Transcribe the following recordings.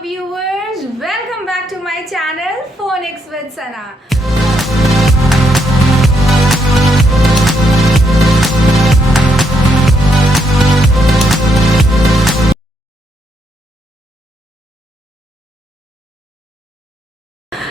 viewers, welcome back to my channel Phonics with Sana.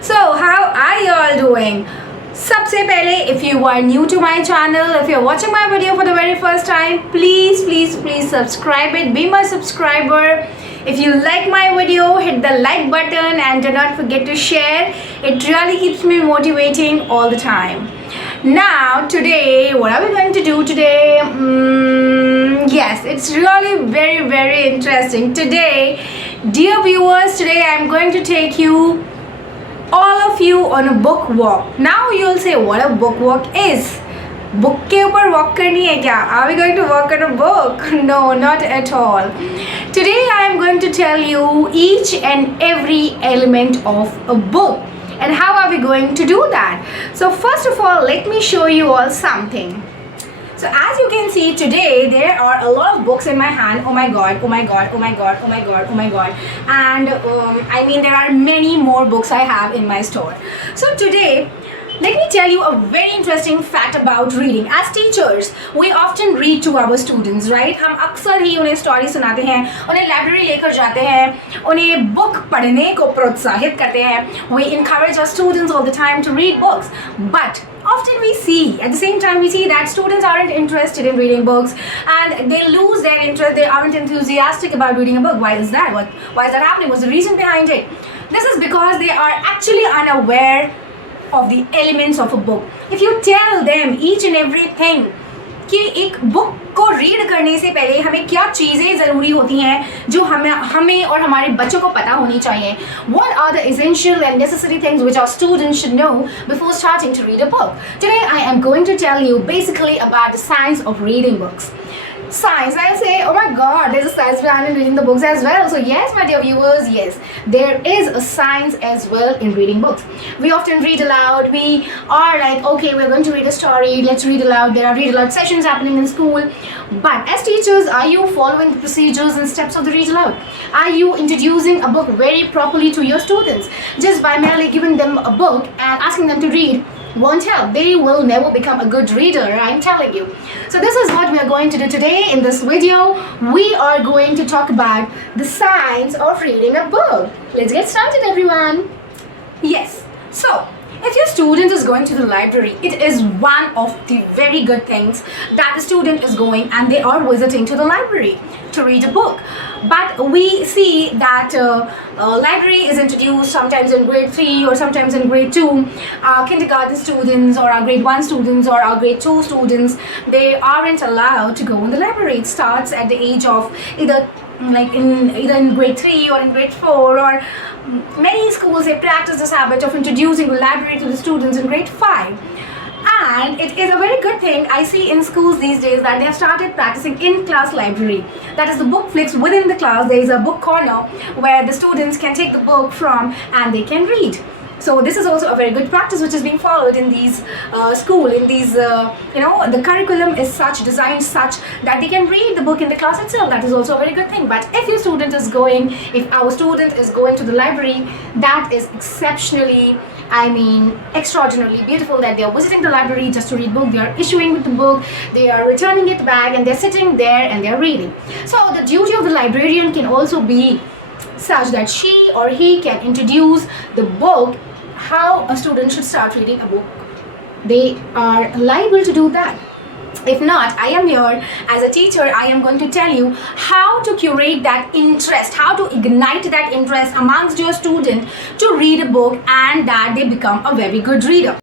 So how are you all doing? सबसे पहले if you are new to my channel, if you're watching my video for the very first time, please subscribe it, be my subscriber. If you like my video, hit the like button and do not forget to share. It really keeps me motivating all the time. Now today, what are we going to do today? Yes, it's really very interesting. Today, dear viewers, today I'm going to take you all of you on a book walk. Now you'll say what a book walk is. Book के ऊपर walk करनी है क्या? Are we going to walk on a book? No, not at all. Today I am going to tell you each and every element of a book and how are we going to do that. So first of all, let me show you all something. So as you can see today, there are a lot of books in my hand. Oh my god, oh my god, oh my god, oh my god, oh my god. And I mean there are many more books I have in my store. So today, let me tell you a very interesting fact about reading. As teachers, we often read to our students, right? हम अक्सर ही उन्हें story सुनाते हैं, उन्हें library लेकर जाते हैं, उन्हें बुक पढ़ने को प्रोत्साहित करते हैं. We encourage our students all the time to read books. But often we see, at the same time we see that students aren't interested in reading books and they lose their interest, they aren't enthusiastic about reading a book. Why is that? Why is that happening? What's the reason behind it? This is because they are actually unaware of the elements of a book. If you tell them each and everything कि एक book को read करने से पहले हमें क्या चीज़ें ज़रूरी होती हैं जो हमें और हमारे बच्चों को पता होनी चाहिए. What are the essential and necessary things which our students should know before starting to read a book? Today I am going to tell you basically about the science of reading books. Science, I'll say, oh my god, there's a science behind reading the books as well. So yes, my dear viewers, yes, there is a science as well in reading books. We often read aloud. We are like, okay, we're going to read a story, let's read aloud. There are read aloud sessions happening in school. But as teachers, are you following the procedures and steps of the read aloud? Are you introducing a book very properly to your students? Just by merely giving them a book and asking them to read won't help. They will never become a good reader, I'm telling you. So this is what we are going to do today. In this video, we are going to talk about the science of reading a book. Let's get started, everyone. Yes, so if your student is going to the library, it is one of the very good things that the student is going and they are visiting to the library to read a book. But we see that library is introduced sometimes in grade 3 or sometimes in grade 2. Our kindergarten students or our grade 1 students or our grade 2 students, they aren't allowed to go in the library. It starts at the age of either in grade 3 or in grade 4, or many schools they practice this habit of introducing the library to the students in grade 5. And it is a very good thing I see in schools these days that they have started practicing in-class library. That is the book flips within the class. There is a book corner where the students can take the book from and they can read. So this is also a very good practice which is being followed in these school, in these, the curriculum is designed such that they can read the book in the class itself. That is also a very good thing. But if if our student is going to the library, that is exceptionally, extraordinarily beautiful that they are visiting the library just to read book. They are issuing with the book, they are returning it back, and they're sitting there and they're reading. So the duty of the librarian can also be such that she or he can introduce the book, how a student should start reading a book. They are liable to do that. If not, I am here as a teacher. I am going to tell you how to curate that interest, how to ignite that interest amongst your student to read a book and that they become a very good reader.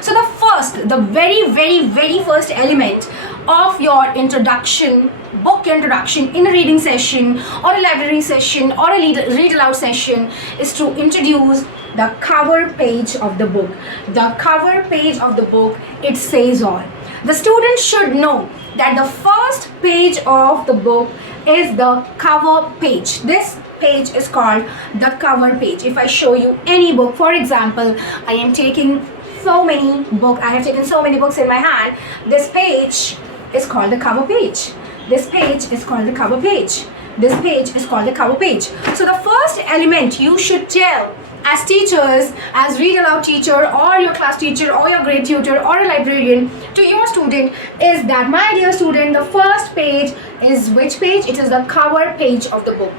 So the very first element of your introduction, book introduction in a reading session or a library session or a read aloud session is to introduce the cover page of the book. The cover page of the book, it says all. The student should know that the first page of the book is the cover page. This page is called the cover page. If I show you any book, for example, I have taken so many books in my hand. This page is called the cover page. This page is called the cover page. This page is called the cover page. So the first element you should tell as teachers, as read aloud teacher or your class teacher or your grade tutor or a librarian to your student is that, my dear student, the first page is which page? It is the cover page of the book.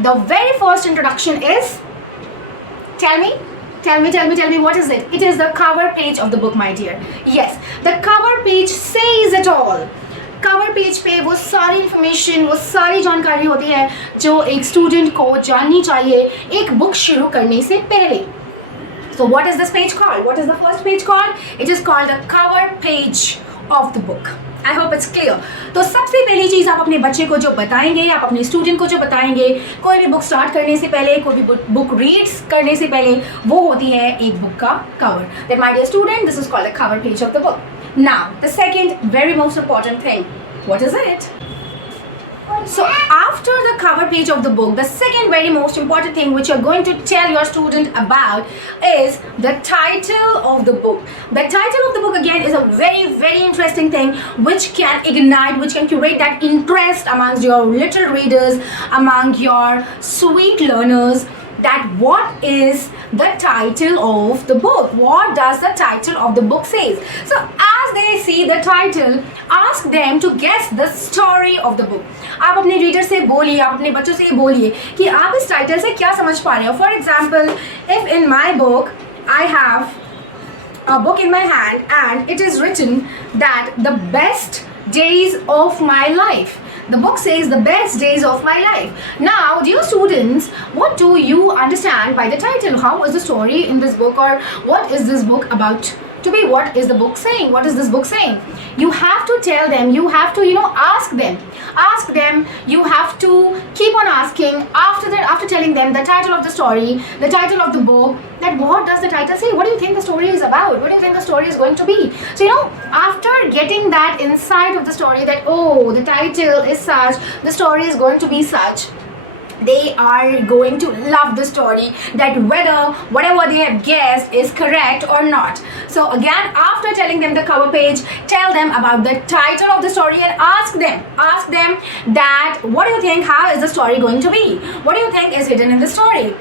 The very first introduction is, tell me, what is it? It is the cover page of the book, my dear. Yes, the cover page says it all. Cover page पे वो सारी information, वो सारी जानकारी होती है जो एक स्टूडेंट को जाननी चाहिए एक बुक शुरू करने से पहले. So what is this page called? What is the first page called? It is called the cover page of the book. I hope it's clear. तो सबसे पहली चीज़ आप अपने बच्चे को जो बताएंगे, आप अपने स्टूडेंट को जो बताएंगे कोई भी बुक स्टार्ट करने से पहले, कोई भी बुक रीड्स करने से पहले, वो होती है एक बुक का cover. Then my dear student, this is called the cover page of the book. Now, the second very most important thing, what is it? So after the cover page of the book, the second very most important thing which you're going to tell your student about is the title of the book. The title of the book again is a very interesting thing which can ignite, which can create that interest amongst your little readers, among your sweet learners, that what is the title of the book? What does the title of the book says? So as they see the title, ask them to guess the story of the book. आप अपने reader से बोलिए, आप अपने बच्चों से बोलिए कि आप इस टाइटल से क्या समझ पा रहे हो. For example, if in my book I have a book in my hand and it is written that the best days of my life. The book says the best days of my life. Now, dear students, what do you understand by the title? How is the story in this book, or what is this book about to be? What is the book saying? What is this book saying? You have to tell them, you have to, ask them. Ask them, you have to keep on asking after telling them the title of the story, the title of the book, that what does the title say? What do you think the story is about? What do you think the story is going to be? So, after getting that insight of the story that, oh, the title is such, the story is going to be such, they are going to love the story, that whether whatever they have guessed is correct or not. So again, after telling them the cover page, tell them about the title of the story and ask them that what do you think, how is the story going to be? What do you think is hidden in the story?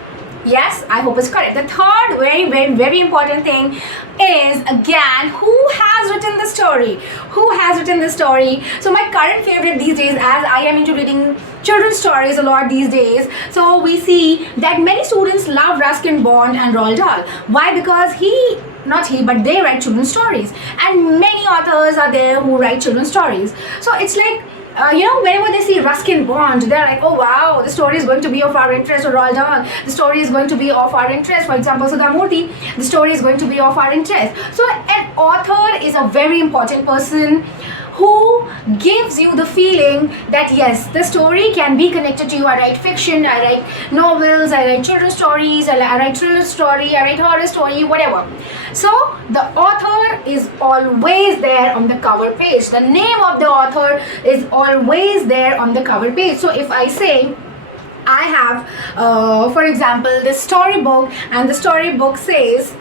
Yes, I hope it's correct. The third very important thing is, again, who has written the story? Who has written the story? So my current favorite these days, as I am into reading children's stories a lot these days, so we see that many students love Ruskin Bond and Roald Dahl. Why? Because but they write children's stories, and many authors are there who write children's stories. So it's like, whenever they see Ruskin Bond, they're like, oh wow, the story is going to be of our interest. Or Roald Dahl, the story is going to be of our interest. For example, Sudhamurthy, the story is going to be of our interest. So an author is a very important person who gives you the feeling that yes, the story can be connected to you. I write fiction, I write novels, I write children's stories, I write thriller story, I write horror story, whatever. So the author is always there on the cover page. The name of the author is always there on the cover page. So if I say I have, for example, this storybook, and the storybook says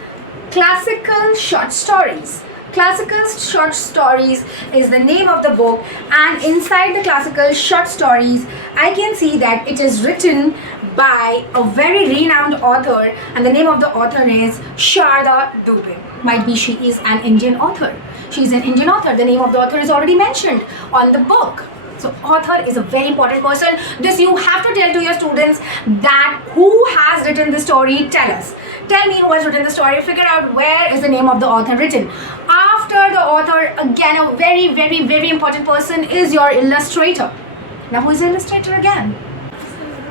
classical short stories. Classical short stories is the name of the book, and inside the classical short stories I can see that it is written by a very renowned author, and the name of the author is Sharda Dubey. Might be she is an Indian author. She is an Indian author. The name of the author is already mentioned on the book. So author is a very important person. This you have to tell to your students that who has written the story. Tell us. Tell me who has written the story. Figure out where is the name of the author written. After the author, again, a very important person is your illustrator. Now who is the illustrator again?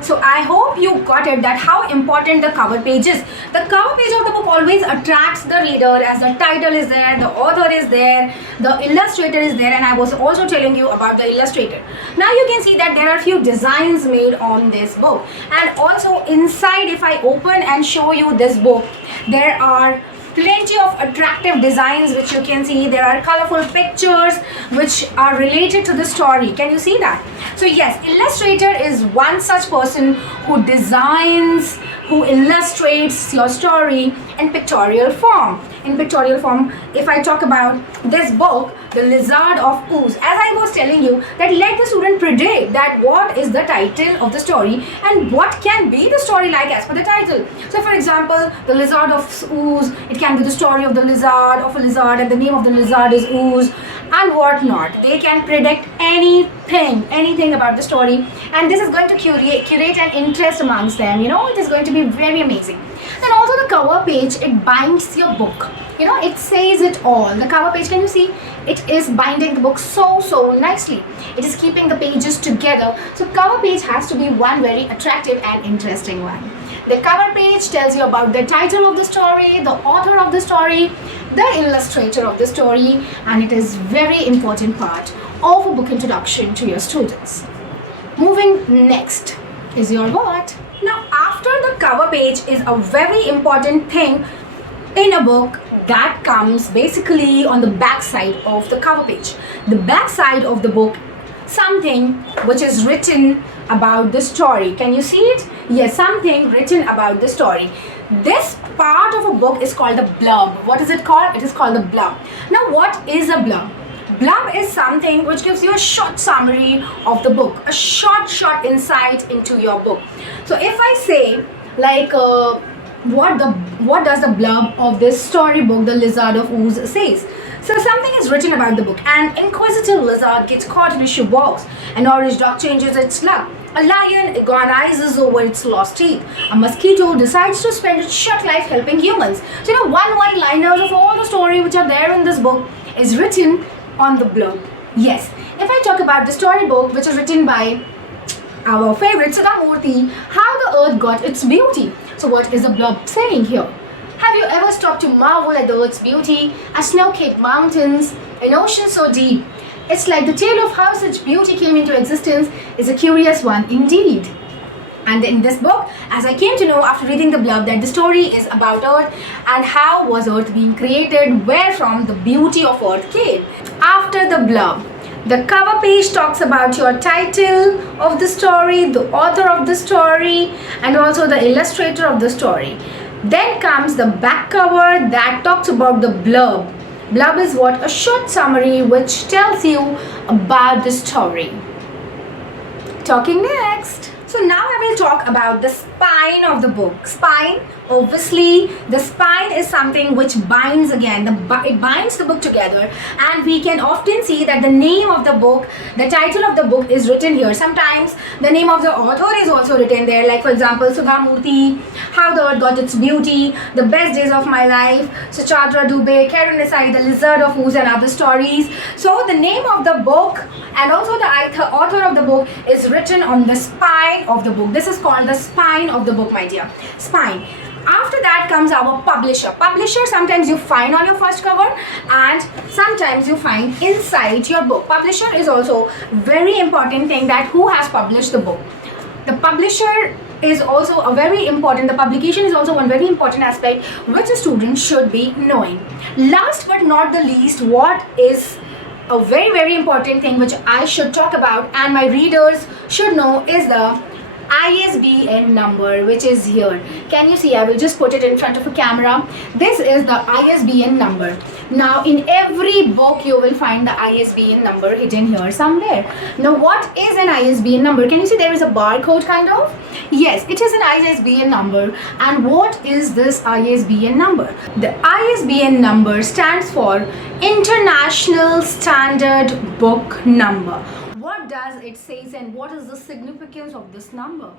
So I hope you got it, that how important the cover page is. The cover page of the book always attracts the reader, as the title is there, the author is there, the illustrator is there, and I was also telling you about the illustrator. Now you can see that there are few designs made on this book, and also inside, if I open and show you this book, there are plenty of attractive designs which you can see. There are colorful pictures which are related to the story. Can you see that? So yes, illustrator is one such person who designs, who illustrates your story in pictorial form. In pictorial form, if I talk about this book, The Lizard of Oz, as I was telling you, that let the student predict that what is the title of the story and what can be the story like as per the title. So for example, The Lizard of Oz, it can be the story of the lizard, of a lizard, and the name of the lizard is Oz and whatnot. They can predict anything about the story, and this is going to curate an interest amongst them. It is going to be very amazing. Then also the cover page, it binds your book. It says it all. The cover page, can you see? It is binding the book so nicely. It is keeping the pages together. So cover page has to be one very attractive and interesting one. The cover page tells you about the title of the story, the author of the story, the illustrator of the story, and it is very important part of a book introduction to your students. Moving next is your what? Now after the cover page is a very important thing in a book that comes basically on the back side of the cover page. The back side of the book, something which is written about the story. Can you see it? Yes, something written about the story. This part of a book is called the blurb. What is it called? It is called the blurb. Now what is a blurb? Blurb is something which gives you a short summary of the book, a short insight into your book. So if I say like what does the blurb of this storybook, The Lizard of Oz, says? So something is written about the book. An inquisitive lizard gets caught in a shoebox. An orange dog changes its luck. A lion agonizes over its lost teeth. A mosquito decides to spend its short life helping humans. So one-liners of all the story which are there in this book is written on the blurb. Yes, if I talk about the storybook which is written by our favorite Sudhamurthy, How the Earth Got Its Beauty. So what is the blurb saying here? Have you ever stopped to marvel at the earth's beauty, at snow-capped mountains, an ocean so deep? It's like the tale of how such beauty came into existence is a curious one indeed. And in this book, as I came to know after reading the blurb, that the story is about Earth and how was Earth being created, where from the beauty of Earth came. After the blurb, the cover page talks about your title of the story, the author of the story, and also the illustrator of the story. Then comes the back cover that talks about the blurb. Blurb is what? A short summary which tells you about the story. Talking next. So now I will talk about the spine of the book. Spine, obviously, the spine is something which binds again. It binds the book together, and we can often see that the name of the book, the title of the book is written here. Sometimes the name of the author is also written there. Like for example, Sudhamurthy, How the Earth Got Its Beauty, The Best Days of My Life, Suchatra Dubey, Karen Desai, The Lizard of Oz, and other stories. So the name of the book and also the author of the book is written on the spine of the book. This is called the spine of the book, my dear. Spine. After that comes our publisher. Publisher sometimes you find on your first cover and sometimes you find inside your book. Publisher is also very important thing, that who has published the book. The publisher is also a very important, the publication is also one very important aspect which a student should be knowing. Last but not the least, what is a very important thing which I should talk about and my readers should know is the ISBN number, which is here. Can you see? I will just put it in front of a camera. This is the ISBN number. Now in every book you will find the ISBN number hidden here somewhere. Now what is an ISBN number? Can you see there is a barcode kind of? Yes, it is an ISBN number. And what is this ISBN number? The ISBN number stands for International Standard Book Number. What does it say and what is the significance of this number?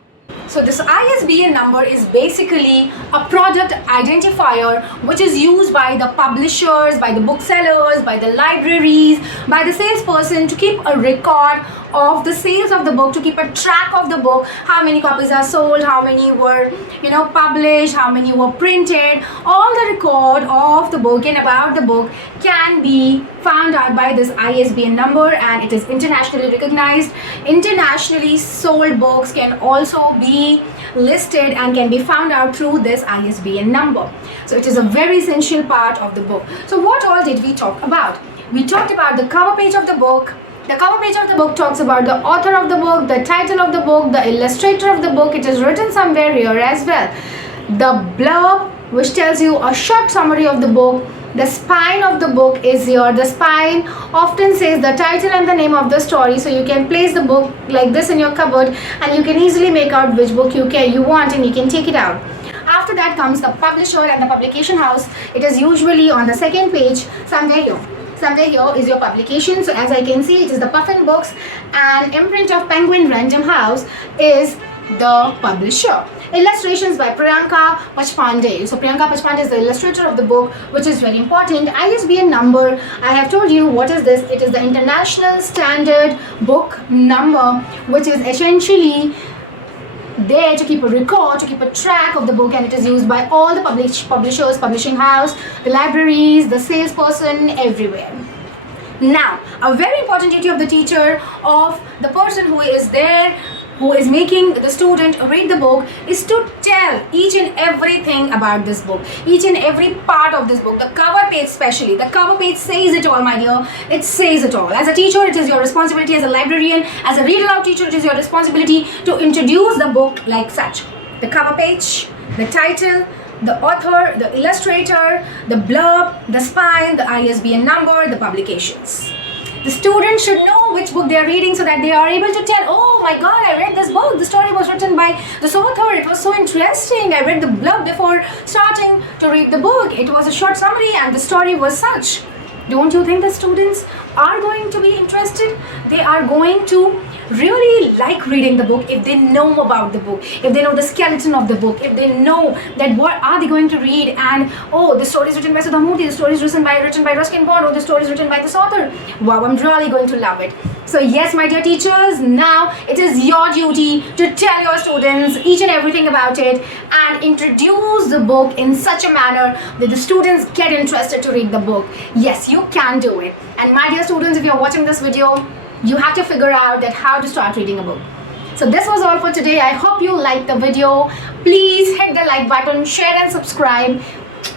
So this ISBN number is basically a product identifier which is used by the publishers, by the booksellers, by the libraries, by the salesperson to keep a record of the sales of the book, to keep a track of the book, how many copies are sold, how many were published, how many were printed. All the record of the book and about the book can be found out by this ISBN number, and it is internationally recognized. Internationally sold books can also be listed and can be found out through this ISBN number. So it is a very essential part of the book. So what all did we talk about? We talked about the cover page of the book, The cover page of the book talks about the author of the book, the title of the book, the illustrator of the book. It is written somewhere here as well. The blurb, which tells you a short summary of the book. The spine of the book is here. The spine often says the title and the name of the story, so you can place the book like this in your cupboard and you can easily make out which book you want and you can take it out. After that comes the publisher and the publication house. It is usually on the second page, somewhere here. Somewhere here is your publication. So as I can see, it is the Puffin Books, and imprint of Penguin Random House is the publisher. Illustrations by Priyanka Pachpande. So Priyanka Pachpande is the illustrator of the book, which is very important. ISBN number, I have told you what is this. It is the International Standard Book Number, which is essentially there to keep a record, to keep a track of the book, and it is used by all the publishers, publishing house, the libraries, the salesperson, everywhere. Now, a very important duty of the teacher, of the person who is there, who is making the student read the book, is to tell each and everything about this book, each and every part of this book. The cover page especially, the cover page says it all, my dear. It says it all. As a teacher, it is your responsibility. As a librarian, as a read aloud teacher, it is your responsibility to introduce the book like such. The cover page, the title, the author, the illustrator, the blurb, the spine, the ISBN number, the publications. The student should know which book they are reading so that they are able to tell, oh my god, I read this book. The story was written by this author. It was so interesting. I read the blurb before starting to read the book. It was a short summary and the story was such. Don't you think the students are going to be interested? They are going to really like reading the book if they know about the book, if they know the skeleton of the book, if they know that what are they going to read, and oh, the story is written by Sudhamurthy, the story is written by Ruskin Bond, or the story is written by this author. Wow, I'm really going to love it. So yes, my dear teachers, now it is your duty to tell your students each and everything about it and introduce the book in such a manner that the students get interested to read the book. Yes, you can do it. And my dear students, if you're watching this video, you have to figure out that how to start reading a book. So this was all for today. I hope you liked the video. Please hit the like button, share and subscribe.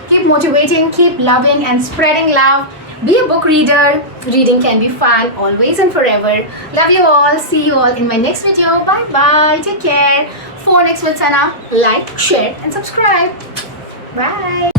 Keep motivating, keep loving and spreading love. Be a book reader. Reading can be fun always and forever. Love you all. See you all in my next video. Bye bye. Take care. Phonics with Sana. Like, share and subscribe. Bye.